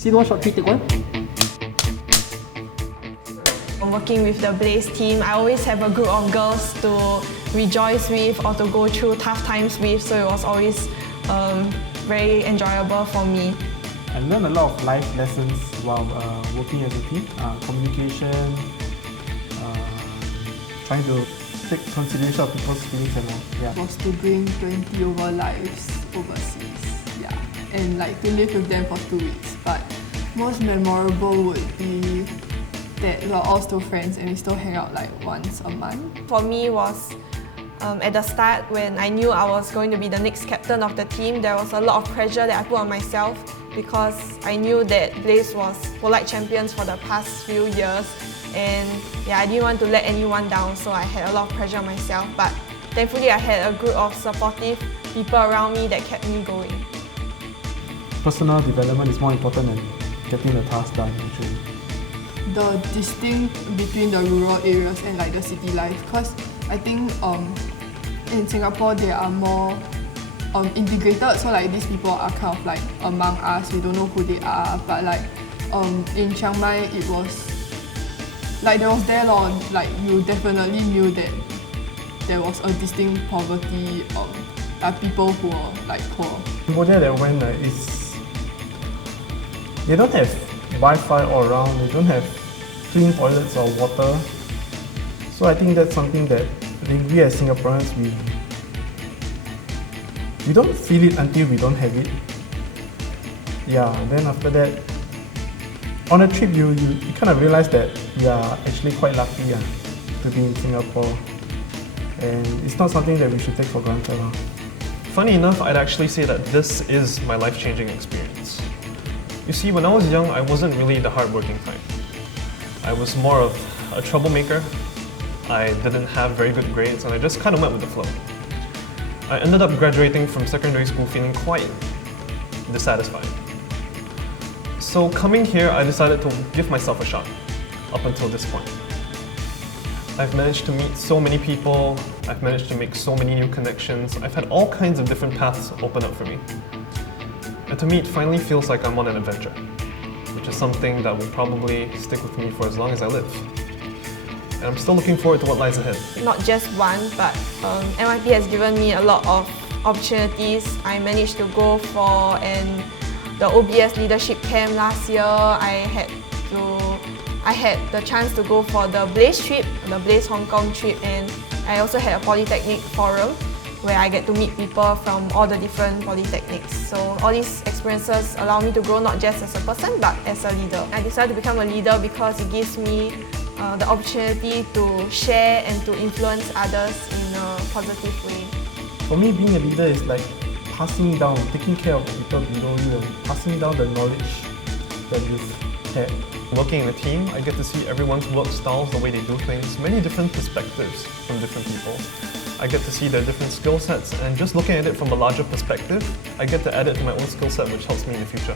Scene 1, shot 3, take 1. Working with the Blaze team, I always have a group of girls to rejoice with or to go through tough times with, so it was always very enjoyable for me. I learned a lot of life lessons while working as a team. Communication, trying to take consideration of people's feelings and all. Yeah. Was to bring 20 over lives overseas, yeah, and like to live with them for 2 weeks. But most memorable would be that we're all still friends and we still hang out like once a month. For me was at the start when I knew I was going to be the next captain of the team, there was a lot of pressure that I put on myself because I knew that Blaze was Polite champions for the past few years, and yeah, I didn't want to let anyone down, so I had a lot of pressure on myself. But thankfully I had a group of supportive people around me that kept me going. Personal development is more important than getting the task done actually. The distinct between the rural areas and like the city life, because I think in Singapore they are more integrated, so like these people are kind of like among us, we don't know who they are, but like in Chiang Mai it was like there was there like you definitely knew that there was a distinct poverty, like people who are like poor. Cambodia that went they don't have Wi-Fi all around, they don't have clean toilets or water. So I think that's something that I think we as Singaporeans, we don't feel it until we don't have it. Yeah, then after that, on a trip you kind of realize that we are actually quite lucky to be in Singapore. And it's not something that we should take for granted. Funny enough, I'd actually say that this is my life-changing experience. You see, when I was young, I wasn't really the hardworking type. I was more of a troublemaker. I didn't have very good grades and I just kind of went with the flow. I ended up graduating from secondary school feeling quite dissatisfied. So coming here, I decided to give myself a shot up until this point. I've managed to meet so many people, I've managed to make so many new connections, I've had all kinds of different paths open up for me. And to me, it finally feels like I'm on an adventure, which is something that will probably stick with me for as long as I live. And I'm still looking forward to what lies ahead. Not just one, but NYP has given me a lot of opportunities. I managed to go for the OBS leadership camp last year. I had the chance to go for the Blaze trip, the Blaze Hong Kong trip, and I also had a Polytechnic forum where I get to meet people from all the different polytechnics. So all these experiences allow me to grow not just as a person but as a leader. I decided to become a leader because it gives me the opportunity to share and to influence others in a positive way. For me, being a leader is like passing down, taking care of the people below you and passing down the knowledge that you've had. Working in a team, I get to see everyone's work styles, the way they do things, many different perspectives from different people. I get to see their different skill sets, and just looking at it from a larger perspective, I get to add it to my own skill set, which helps me in the future.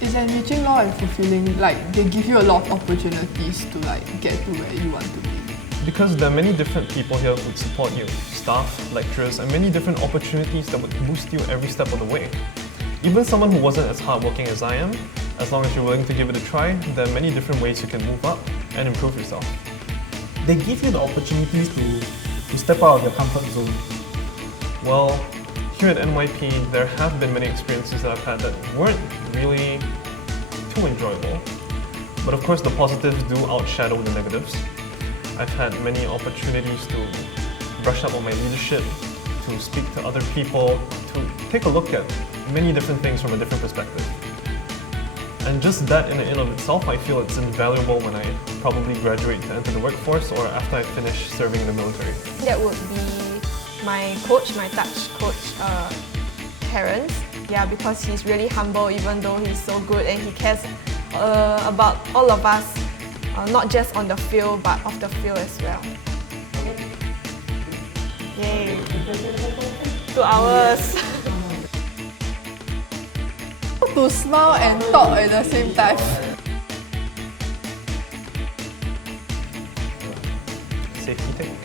It's enriching and fulfilling, like they give you a lot of opportunities to like get to where you want to be. Because there are many different people here who would support you, staff, lecturers, and many different opportunities that would boost you every step of the way. Even someone who wasn't as hardworking as I am, as long as you're willing to give it a try, there are many different ways you can move up and improve yourself. They give you the opportunities to step out of your comfort zone. Well, here at NYP, there have been many experiences that I've had that weren't really too enjoyable. But of course, the positives do outshadow the negatives. I've had many opportunities to brush up on my leadership, to speak to other people, to take a look at many different things from a different perspective. And just that in and of itself, I feel it's invaluable when I probably graduate to enter the workforce or after I finish serving in the military. That would be my coach, my touch coach, Terrence. Yeah, because he's really humble even though he's so good and he cares about all of us, not just on the field but off the field as well. Yay! 2 hours! To smile and talk at the same time. Safety tip.